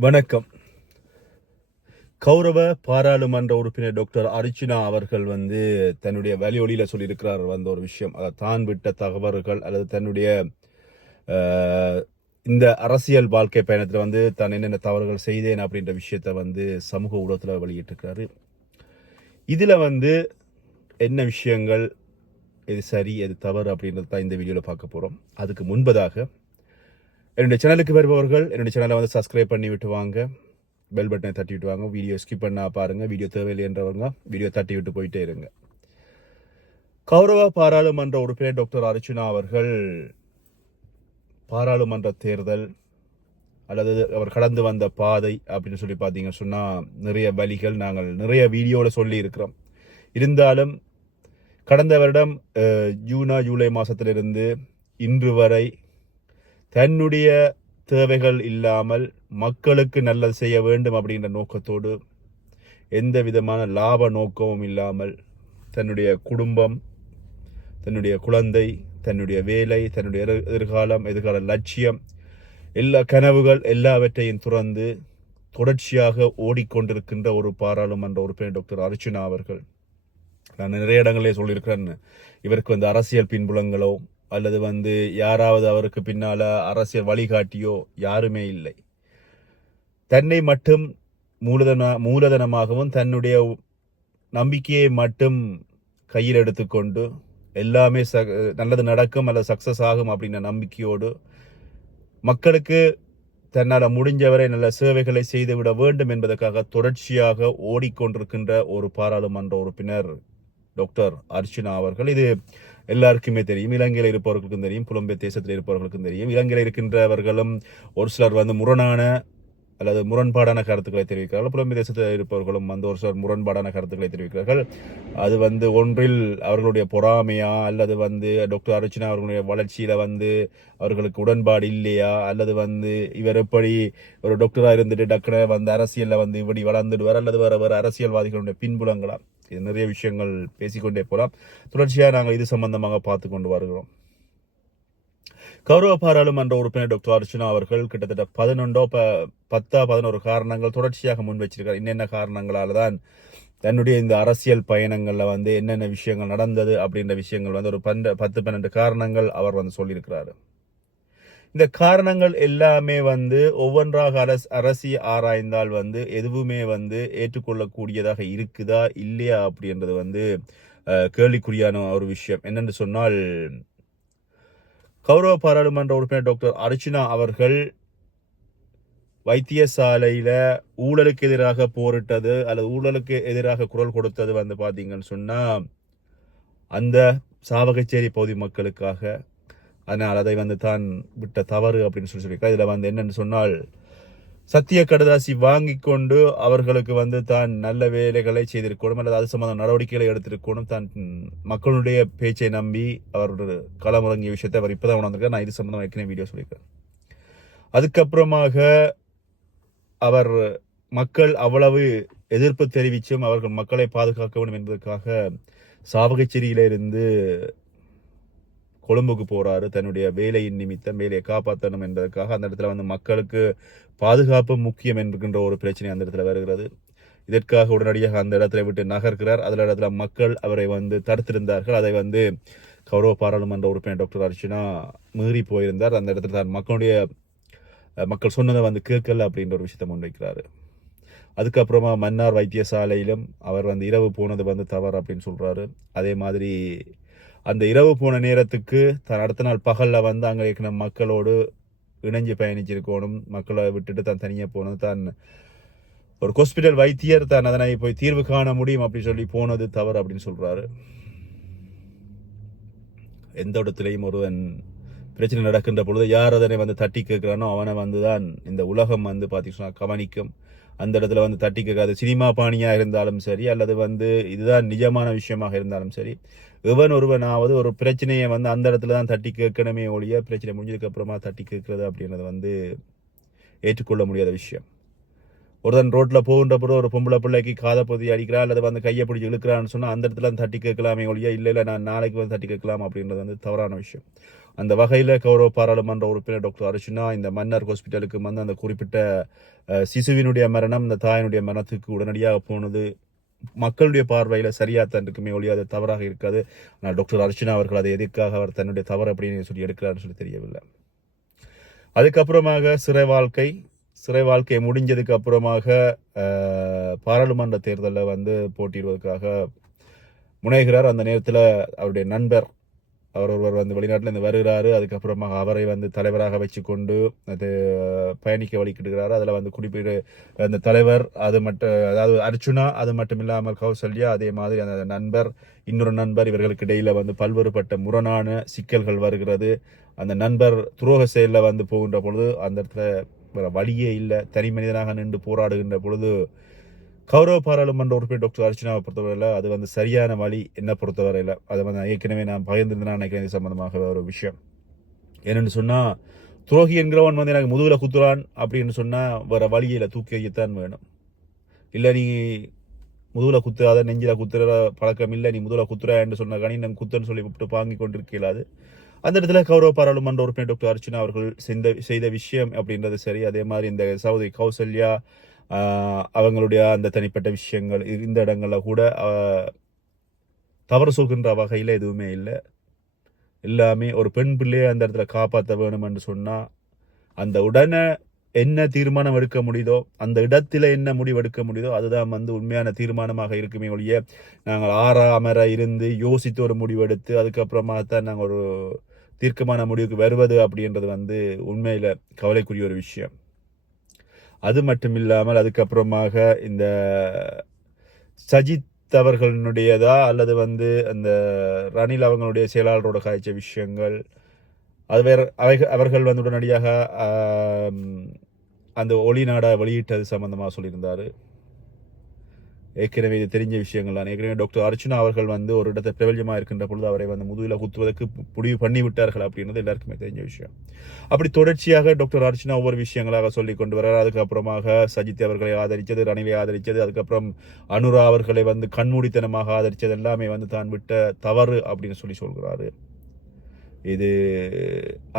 வணக்கம். கௌரவ பாராளுமன்ற உறுப்பினர் டாக்டர் அர்ச்சனா அவர்கள் வந்து தன்னுடைய வலியொலியில் சொல்லியிருக்கிறார் வந்த ஒரு விஷயம். அதை தான் விட்ட தகவல்கள் அல்லது தன்னுடைய இந்த அரசியல் வாழ்க்கை பயணத்தில் வந்து தான் என்னென்ன தவறுகள் செய்தேன் அப்படின்ற விஷயத்த வந்து சமூக ஊடகத்தில் வெளியிட்டிருக்காரு இதில் வந்து என்ன விஷயங்கள் எது சரி எது தவறு அப்படின்றது தான் இந்த வீடியோவில் பார்க்க போகிறோம் அதுக்கு முன்பதாக என்னுடைய சேனலுக்கு வருபவர்கள் என்னுடைய சேனலை வந்து சப்ஸ்கிரைப் பண்ணி விட்டு வாங்க. பெல் பட்டனை தட்டி விட்டு வாங்க. வீடியோ ஸ்கிப் பண்ணால் பாருங்கள் வீடியோ தேவையில்லைன்றவங்க வீடியோ தட்டி விட்டு போயிட்டே இருங்க. கௌரவ பாராளுமன்ற உறுப்பினர் டாக்டர் அர்ச்சுனா அவர்கள் பாராளுமன்ற தேர்தல் அல்லது அவர் கடந்து வந்த பாதை அப்படின்னு சொல்லி பார்த்தீங்க சொன்னால் நிறைய வழிகள் நாங்கள் நிறைய வீடியோவில் சொல்லியிருக்கிறோம். இருந்தாலும் கடந்த வருடம் ஜூனா ஜூலை மாதத்திலிருந்து இன்று வரை தன்னுடைய தேவைகள் இல்லாமல் மக்களுக்கு நல்லது செய்ய வேண்டும் அப்படின்ற நோக்கத்தோடு எந்த விதமான லாப நோக்கமும் இல்லாமல் தன்னுடைய குடும்பம் தன்னுடைய குழந்தை தன்னுடைய வேலை தன்னுடைய எதிர்காலம் எதிர்கால லட்சியம் எல்லா கனவுகள் எல்லாவற்றையும் துறந்து தொடர்ச்சியாக ஓடிக்கொண்டிருக்கின்ற ஒரு பாராளுமன்ற உறுப்பினர் டாக்டர் அர்ச்சுனா அவர்கள். நான் நிறைய இடங்களே சொல்லியிருக்கிறேன். இவருக்கு வந்து அரசியல் பின்புலங்களோ அல்லது வந்து யாராவது அவருக்கு பின்னால அரசியல் வழிகாட்டியோ யாருமே இல்லை. தன்னை மட்டும் மூலதன மூலதனமாகவும் தன்னுடைய நம்பிக்கையை மட்டும் கையில் எடுத்துக்கொண்டு எல்லாமே ச நல்லது நடக்கும் அல்லது சக்சஸ் ஆகும் அப்படின்ற நம்பிக்கையோடு மக்களுக்கு தன்னால் முடிஞ்சவரை நல்ல சேவைகளை செய்துவிட வேண்டும் என்பதற்காக தொடர்ச்சியாக ஓடிக்கொண்டிருக்கின்ற ஒரு பாராளுமன்ற உறுப்பினர் டாக்டர் அர்ச்சனா அவர்கள். இது எல்லாருக்குமே தெரியும். இலங்கையில் இருப்பவர்களுக்கும் தெரியும். புலம்பெயர் தேசத்தில் இருப்பவர்களுக்கும் தெரியும். இலங்கையில் இருக்கின்றவர்களும் ஒரு சிலர் வந்து முரணான அல்லது முரண்பாடான கருத்துக்களை தெரிவிக்கிறார்கள். புலம்பெயர் தேசத்தில் இருப்பவர்களும் வந்து ஒரு சிலர் முரண்பாடான கருத்துக்களை தெரிவிக்கிறார்கள். அது வந்து ஒன்றில் அவர்களுடைய பொறாமையா அல்லது வந்து டாக்டர் அர்ச்சனா அவர்களுடைய வளர்ச்சியில் வந்து அவர்களுக்கு உடன்பாடு இல்லையா? அல்லது வந்து இவர் எப்படி ஒரு டாக்டராக இருந்துட்டு டக்குனு வந்து அரசியலில் வந்து இப்படி வளர்ந்துடுவார்? அல்லது வேறு வேறு அரசியல்வாதிகளுடைய பின்புலங்களா நிறைய விஷயங்கள் பேசிக்கொண்டே போலாம். தொடர்ச்சியாக நாங்கள் இது சம்பந்தமாக பார்த்து கொண்டு வருகிறோம். கௌரவ பாராளுமன்ற உறுப்பினர் டாக்டர் அர்ச்சனா அவர்கள் கிட்டத்தட்ட பதினொன்றோ ப பத்தா பதினோரு காரணங்கள் தொடர்ச்சியாக முன் வச்சிருக்கார் என்னென்ன காரணங்களால் தான் தன்னுடைய இந்த அரசியல் பயணங்களில் வந்து என்னென்ன விஷயங்கள் நடந்தது அப்படின்ற விஷயங்கள் வந்து ஒரு பன்ன பத்து பன்னெண்டு காரணங்கள் அவர் வந்து சொல்லியிருக்கிறாரு. இந்த காரணங்கள் எல்லாமே வந்து ஒவ்வொன்றாக அரசு அரசி ஆராய்ந்தால் வந்து எதுவுமே வந்து ஏற்றுக்கொள்ளக்கூடியதாக இருக்குதா இல்லையா அப்படின்றது வந்து கேள்விக்குறியான ஒரு விஷயம். என்னென்று சொன்னால் கௌரவ பாராளுமன்ற உறுப்பினர் டாக்டர் அர்ச்சனா அவர்கள் வைத்தியசாலையில் ஊழலுக்கு எதிராக போரிட்டது அல்லது ஊழலுக்கு எதிராக குரல் கொடுத்தது வந்து பார்த்தீங்கன்னு சொன்னால் அந்த சாவகச்சேரி பகுதி மக்களுக்காக அதனால் அதை வந்து தான் விட்ட தவறு அப்படின்னு சொல்லி சொல்லியிருக்கார் இதில் வந்து என்னன்னு சொன்னால் சத்திய கடதாசி வாங்கி கொண்டு அவர்களுக்கு வந்து தான் நல்ல வேலைகளை செய்திருக்கணும் அல்லது அது சம்பந்த நடவடிக்கைகளை எடுத்திருக்கணும் தான் மக்களுடைய பேச்சை நம்பி அவர் களமுறங்கிய விஷயத்தை அவர் இப்பதான் உணர்ந்திருக்கார். நான் இது சம்மந்தமாக ஏற்கனவே வீடியோ சொல்லியிருக்கேன். அதுக்கப்புறமாக அவர் மக்கள் அவ்வளவு எதிர்ப்பு தெரிவித்தும் அவர்கள் மக்களை பாதுகாக்க வேண்டும் என்பதற்காக சாவகச்சேரியிலிருந்து கொழும்புக்கு போறாரு. தன்னுடைய வேலையின் நிமித்தம் வேலையை காப்பாற்றணும் என்பதற்காக அந்த இடத்துல வந்து மக்களுக்கு பாதுகாப்பு முக்கியம் என்கின்ற ஒரு பிரச்சனை அந்த இடத்துல வருகிறது. இதற்காக உடனடியாக அந்த இடத்துல விட்டு நகர்கிறார். அதில் இடத்துல மக்கள் அவரை வந்து தடுத்திருந்தார்கள். அதை வந்து கௌரவ பாராளுமன்ற உறுப்பினர் டாக்டர் அர்ச்சனா மீறி போயிருந்தார். அந்த இடத்துல தான் மக்களுடைய மக்கள் சொன்னதை வந்து கேட்கல அப்படின்ற ஒரு விஷயத்தை முன்வைக்கிறாரு. அதுக்கப்புறமா மன்னார் வைத்தியசாலையிலும் அவர் வந்து இரவு போனது வந்து தவறு அப்படின்னு சொல்கிறாரு அதே மாதிரி அந்த இரவு போன நேரத்துக்கு தன் அடுத்த நாள் பகலில் வந்து அங்கே இருக்கிற மக்களோடு இணைஞ்சு பயணிச்சிருக்கணும். மக்களை விட்டுட்டு தான் தனியாக போனது தான் ஒரு ஹாஸ்பிட்டல் வைத்தியர் தான் அதனை போய் தீர்வு காண முடியும் அப்படின்னு சொல்லி போனது தவறு அப்படின்னு சொல்கிறாரு எந்த இடத்துலையும் ஒருவன் பிரச்சனை நடக்கின்ற பொழுது யார் அதனை வந்து தட்டி கேட்குறானோ அவனை வந்து தான் இந்த உலகம் வந்து பார்த்தீங்கன்னா கவனிக்கும். அந்த இடத்துல வந்து தட்டி கேட்காது. சினிமா பாணியாக இருந்தாலும் சரி அல்லது வந்து இதுதான் நிஜமான விஷயமாக இருந்தாலும் சரி எவன் ஒருவனாவது ஒரு பிரச்சனையை வந்து அந்த இடத்துல தான் தட்டி கேட்கணுமே ஒழிய பிரச்சனை முடிஞ்சதுக்கப்புறமா தட்டி கேட்கறது அப்படின்றது வந்து ஏற்றுக்கொள்ள முடியாத விஷயம். ஒருத்தன் ரோட்டில் போகின்ற ஒரு பொம்பளை பிள்ளைக்கு காதை பொதி அடிக்கிறா அல்லது வந்து கையை பிடிச்சி இழுக்கிறான்னு சொன்னால் அந்த இடத்துல தட்டி கேட்கலாமே ஒழிய இல்லை இல்லை நான் நாளைக்கு வந்து தட்டி கேட்கலாம் அப்படின்றது வந்து தவறான விஷயம். அந்த வகையில் கௌரவ பாராளுமன்ற உறுப்பினர் டாக்டர் அர்ச்சுனா இந்த மன்னர் ஹாஸ்பிட்டலுக்கு வந்து அந்த குறிப்பிட்ட சிசுவினுடைய மரணம் இந்த தாயினுடைய மரணத்துக்கு உடனடியாக போனது மக்களுடைய பார்வையில் சரியாக தான் இருக்குமே ஒழிய அது தவறாக இருக்காது. ஆனால் டாக்டர் அர்ச்சனா அவர்கள் அதை எதுக்காக அவர் தன்னுடைய தவறு அப்படின்னு சொல்லி எடுக்கிறார்னு சொல்லி தெரியவில்லை. அதுக்கப்புறமாக சிறை வாழ்க்கை சிறை வாழ்க்கை முடிஞ்சதுக்கு அப்புறமாக பாராளுமன்ற தேர்தலில் வந்து போட்டியிடுவதற்காக முனைகிறார். அந்த நேரத்தில் அவருடைய நண்பர் அவர் ஒருவர் வந்து வெளிநாட்டில் இருந்து வருகிறாரு. அதுக்கப்புறமாக அவரை வந்து தலைவராக வச்சுக்கொண்டு அது பயணிக்க வழிக்கிட்டுகிறாரு அதில் வந்து குறிப்பிட்டு அந்த தலைவர் அது மட்டும் அதாவது அர்ச்சுனா அது மட்டும் இல்லாமல் கௌசல்யா அதே மாதிரி அந்த நண்பர் இன்னொரு நண்பர் இவர்களுக்கு இடையில வந்து பல்வேறுபட்ட முரணான சிக்கல்கள் வருகிறது. அந்த நண்பர் துரோக செயலில் வந்து போகின்ற பொழுது அந்த இடத்துல வழியே இல்லை. தனி மனிதனாக நின்று போராடுகின்ற பொழுது கௌரவ பாராளுமன்ற உறுப்பினர் டாக்டர் அர்ச்சனாவை பொறுத்தவரையில் அது வந்து சரியான வழி என்ன பொறுத்தவரையில். அதை வந்து நான் ஏற்கனவே நான் பகிர்ந்திருந்தேன் நினைக்கிறேன் இது சம்பந்தமாக ஒரு விஷயம். என்னென்னு சொன்னால் துரோகி என்கிறவன் வந்து எனக்கு முதுகில் குத்துறான் அப்படின்னு சொன்னால் வர வழியில் தூக்கி வைக்கத்தான் வேணும். இல்லை நீ முதுகில் குத்துறாத நெஞ்சில் குத்துற பழக்கம் இல்லை நீ முதுகில் குத்துற என்று சொன்ன கணி நம்ம குத்துன்னு சொல்லி விட்டு வாங்கி கொண்டிருக்கலாது. அந்த இடத்துல கௌரவ பாராளுமன்ற உறுப்பினர் டாக்டர் அர்ச்சனா அவர்கள் செய்த செய்த விஷயம் அப்படின்றது சரி. அதே மாதிரி இந்த சகோதரி கௌசல்யா அவங்களுடைய அந்த தனிப்பட்ட விஷயங்கள் இந்த இடங்களில் கூட தவறு சொல்கின்ற வகையில் எதுவுமே இல்லை. எல்லாமே ஒரு பெண் பிள்ளையை அந்த இடத்துல காப்பாற்ற வேணும் என்று சொன்னால் அந்த உடனே என்ன தீர்மானம் எடுக்க முடியுதோ அந்த இடத்துல என்ன முடிவு எடுக்க முடியுதோ அதுதான் வந்து உண்மையான தீர்மானமாக இருக்குமே ஒழிய நாங்கள் ஆறா அமர இருந்து யோசித்து ஒரு முடிவு எடுத்து அதுக்கப்புறமா தான் நாங்கள் ஒரு தீர்க்கமான முடிவுக்கு வருவது அப்படின்றது வந்து உண்மையில் கவலைக்குரிய ஒரு விஷயம். அது மட்டும் இல்லாமல் அதுக்கப்புறமாக இந்த சஜித் அவர்களுடையதா அல்லது வந்து அந்த ரணில் அவங்களுடைய செயலாளரோட காய்ச்ச விஷயங்கள் அது வேற அவைக- அவர்கள் வந்து உடனடியாக அந்த ஒளி நாடா வெளியிட்டது சம்பந்தமாக சொல்லியிருந்தார். ஏற்கனவே இது தெரிஞ்ச விஷயங்கள் தான் ஏற்கனவே டாக்டர் அர்ச்சனா அவர்கள் வந்து ஒரு இடத்தை பிரபல்யமாக இருக்கின்ற பொழுது அவரை வந்து முதுகில் குத்துவதற்கு முடிவு பண்ணி விட்டார்கள் அப்படின்றது எல்லாருக்குமே தெரிஞ்ச விஷயம். அப்படி தொடர்ச்சியாக டாக்டர் அர்ச்சனா ஒவ்வொரு விஷயங்களாக சொல்லி கொண்டு வர்றார். அதுக்கப்புறமாக சஜித் அவர்களை ஆதரித்தது ரணிலை ஆதரித்தது அதுக்கப்புறம் அனுரா அவர்களை வந்து கண்மூடித்தனமாக ஆதரித்தது எல்லாமே வந்து தான் விட்ட தவறு அப்படின்னு சொல்லி சொல்கிறாரு. இது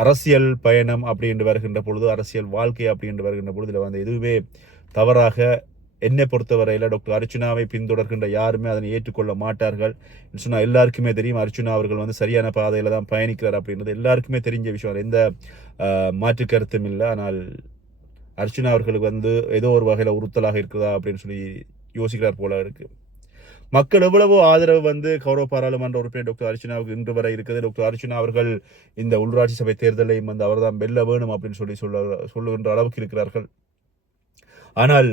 அரசியல் பயணம் அப்படின்ட்டு வருகின்ற பொழுது அரசியல் வாழ்க்கை அப்படின்னு வருகின்ற பொழுது இதில் வந்து எதுவுமே தவறாக என்னை பொறுத்தவரையில் டாக்டர் அர்ச்சுனாவை பின்தொடர்கின்ற யாருமே அதனை ஏற்றுக்கொள்ள மாட்டார்கள். சொன்னால் எல்லாருக்குமே தெரியும் அர்ச்சுனா அவர்கள் வந்து சரியான பாதையில் தான் பயணிக்கிறார் அப்படின்றது. எல்லாருக்குமே தெரிஞ்ச விஷயம். எந்த மாற்று கருத்தும் இல்லை. ஆனால் அர்ச்சுனா அவர்களுக்கு வந்து ஏதோ ஒரு வகையில் உறுத்தலாக இருக்குதா அப்படின்னு சொல்லி யோசிக்கிறார் போல இருக்குது மக்கள் எவ்வளவோ ஆதரவு வந்து கௌரவ பாராளுமன்ற உறுப்பினர் டாக்டர் அர்ச்சனாவுக்கு இன்று வரை இருக்குது. டாக்டர் அர்ச்சனா அவர்கள் இந்த உள்ளாட்சி சபை தேர்தலையும் வந்து அவர்தான் வெல்ல வேணும் அப்படின்னு சொல்லி சொல்ல சொல்லுகின்ற அளவுக்கு இருக்கிறார்கள். ஆனால்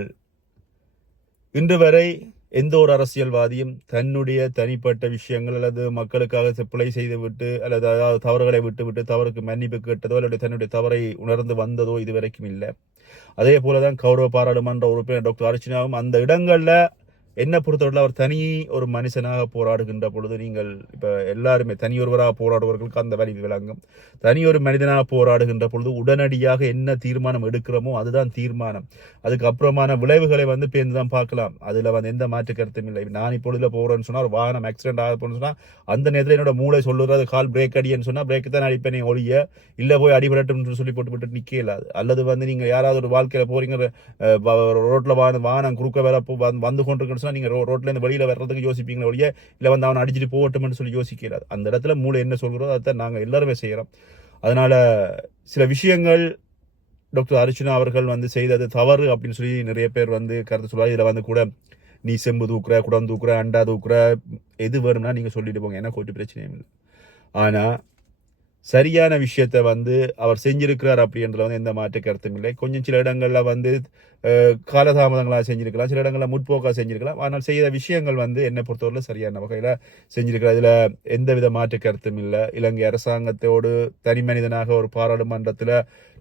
இன்று வரை எந்த ஒரு அரசியல்வாதியும் தன்னுடைய தனிப்பட்ட விஷயங்கள் அல்லது மக்களுக்காக பிழை செய்து விட்டு அல்லது அதாவது தவறுகளை விட்டு விட்டு தவறுக்கு மன்னிப்பு கேட்டதோ அல்லது தன்னுடைய தவறை உணர்ந்து வந்ததோ இதுவரைக்கும் இல்லை. அதே போல தான் கௌரவ பாராளுமன்ற உறுப்பினர் டாக்டர் அர்ச்சனாவும் அந்த இடங்களில் என்னை பொறுத்தவரை அவர் தனி ஒரு மனுஷனாக போராடுகின்ற பொழுது நீங்கள் இப்போ எல்லாருமே தனியொருவராக போராடுவர்களுக்கு அந்த வழி விளங்கும். தனி ஒரு மனிதனாக போராடுகின்ற பொழுது உடனடியாக என்ன தீர்மானம் எடுக்கிறோமோ அதுதான் தீர்மானம். அதுக்கப்புறமான விளைவுகளை வந்து பேர்ந்து தான் பார்க்கலாம். அதில் வந்து எந்த மாற்று கருத்தும் இல்லை. நான் இப்பொழுதுல போகிறேன்னு சொன்னால் ஒரு வாகனம் ஆக்சிடென்ட் ஆக போகணும்னு சொன்னால் அந்த நேரத்தில் என்னோட மூளை சொல்லுறது கால் பிரேக் அடின்னு சொன்னால் பிரேக் தான் அடிப்பேனே ஒழிய இல்லை போய் அடிபடட்டும்னு சொல்லி போட்டு விட்டு நிக்க இல்லாது அல்லது வந்து நீங்கள் யாராவது ஒரு வாழ்க்கையில் போகிறீங்க ரோட்டில் வாகனம் வாகனம் குறுக்க வேலை போ- வந்து- வந்து கொண்டிருக்குன்னு சொன்னா நீங்கள் ரோ- ரோட்டில் இருந்து வெளியில் வர்றதுக்கு யோசிப்பீங்களே ஒழிய இல்லை வந்து அவனை அடிச்சுட்டு போகட்டும்னு சொல்லி யோசிக்க அந்த இடத்துல மூளை என்ன சொல்கிறதோ அதை நாங்கள் எல்லாருமே செய்கிறோம் அதனால் சில விஷயங்கள் டாக்டர் அர்ச்சனா அவர்கள் வந்து செய்தது தவறு அப்படின்னு சொல்லி நிறைய பேர் வந்து கருத்து சொல்லுவாங்க. இதில் வந்து கூட நீ செம்பு தூக்குற குடம் தூக்குற அண்டா தூக்குற எது வேணும்னா நீங்கள் சொல்லிட்டு போங்க. எனக்கு ஒரு பிரச்சனையும் இல்லை. ஆனால் சரியான விஷயத்தை வந்து அவர் செஞ்சிருக்கிறார் அப்படின்றதுல வந்து எந்த மாற்று கருத்தும் இல்லை. கொஞ்சம் சில இடங்களில் வந்து காலதாமதங்களாக செஞ்சுருக்கலாம் சில இடங்களில் முற்போக்காக செஞ்சுருக்கலாம். ஆனால் செய்த விஷயங்கள் வந்து என்னை பொறுத்தவரையில் சரியான வகையில் செஞ்சிருக்கிறார். இதுல எந்தவித மாற்று கருத்தும் இல்லை. இலங்கை அரசாங்கத்தோடு தனி மனிதனாக ஒரு பாராளுமன்றத்தில்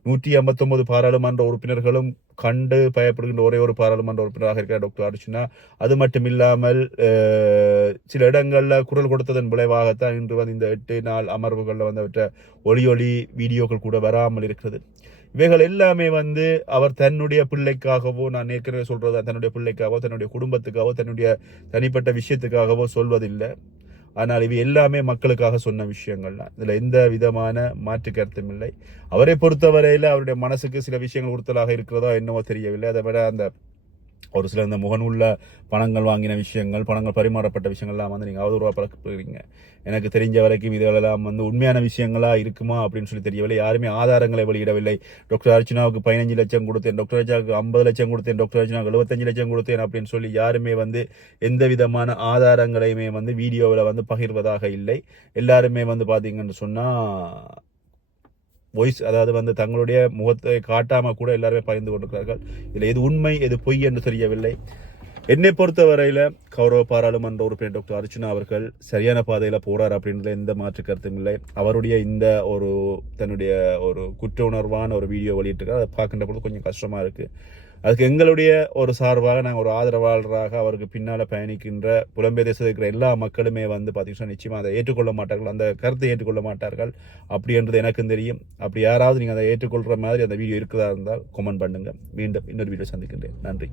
நூற்றி ஐம்பத்தொம்பது பாராளுமன்ற உறுப்பினர்களும் கண்டு பயப்படுகின்ற ஒரே ஒரு பாராளுமன்ற உறுப்பினராக இருக்கிற டாக்டர் அர்ச்சுனா அது மட்டும் இல்லாமல் சில இடங்களில் குரல் கொடுத்ததன் விளைவாகத்தான் இன்று வந்து இந்த எட்டு நாள் அமர்வுகளில் வந்து ஒளி ஒளி வீடியோக்கள் கூட வராமல் இருக்கிறது. இவைகள் எல்லாமே வந்து அவர் தன்னுடைய பிள்ளைக்காகவோ நான் ஏற்கனவே சொல்கிறது தன்னுடைய பிள்ளைக்காகவோ தன்னுடைய குடும்பத்துக்காகவோ தன்னுடைய தனிப்பட்ட விஷயத்துக்காகவோ சொல்வதில்லை. ஆனால் இவை எல்லாமே மக்களுக்காக சொன்ன விஷயங்கள் தான். இதில் எந்த விதமான மாற்று கருத்தும் இல்லை. அவரை பொறுத்தவரையில் அவருடைய மனசுக்கு சில விஷயங்கள் உறுத்தலாக இருக்கிறதோ என்னவோ தெரியவில்லை. அதை விட அந்த ஒரு சில இந்த முகநூலில் பணங்கள் வாங்கின விஷயங்கள் பணங்கள் பரிமாறப்பட்ட விஷயங்கள்லாம் வந்து நீங்கள் அவதூறாக பழக்கிறீங்க எனக்கு தெரிஞ்ச வரைக்கும் இதெல்லாம் வந்து உண்மையான விஷயங்களா இருக்குமா அப்படின்னு சொல்லி தெரியவில்லை. யாருமே ஆதாரங்களை வெளியிடவில்லை. டாக்டர் அர்ச்சனாவுக்கு பதினஞ்சு லட்சம் கொடுத்தேன் டாக்டர் அர்ச்சனாவுக்கு ஐம்பது லட்சம் கொடுத்தேன் டாக்டர் அர்ச்சனாவுக்கு எழுபத்தஞ்சு லட்சம் கொடுத்தேன் அப்படின்னு சொல்லி யாருமே வந்து எந்த விதமான ஆதாரங்களையுமே வந்து வீடியோவில் வந்து பகிர்வதாக இல்லை. எல்லாருமே வந்து பார்த்தீங்கன்னு சொன்னால் வாய்ஸ் அதாவது வந்து தங்களுடைய முகத்தை காட்டாமல் கூட எல்லாருமே பகிர்ந்து கொண்டிருக்கிறார்கள். இதில் எது உண்மை எது பொய் என்று தெரியவில்லை. என்னை பொறுத்தவரையில கௌரவ பாராளுமன்ற உறுப்பினர் டாக்டர் அர்ச்சனா அவர்கள் சரியான பாதையில போறார் அப்படின்றதுல எந்த மாற்று கருத்தும் இல்லை. அவருடைய இந்த ஒரு தன்னுடைய ஒரு குற்ற உணர்வான ஒரு வீடியோ வெளியிட்டிருக்காரு. அதை பார்க்கின்ற பொழுது கொஞ்சம் கஷ்டமா இருக்கு. அதுக்கு எங்களுடைய ஒரு சார்பாக நாங்கள் ஒரு ஆதரவாளராக அவருக்கு பின்னால் பயணிக்கின்ற புலம்பெயர் தேசத்தில் இருக்கிற எல்லா மக்களுமே வந்து பார்த்தீங்கன்னா நிச்சயமாக அதை ஏற்றுக்கொள்ள மாட்டார்கள். அந்த கருத்தை ஏற்றுக்கொள்ள மாட்டார்கள். அப்படி என்றது எனக்கும் தெரியும். அப்படி யாராவது நீங்கள் அதை ஏற்றுக்கொள்கிற மாதிரி அந்த வீடியோ இருக்கிறதா இருந்தால் கமெண்ட் பண்ணுங்கள் மீண்டும் இன்னொரு வீடியோ சந்திக்கின்றேன். நன்றி.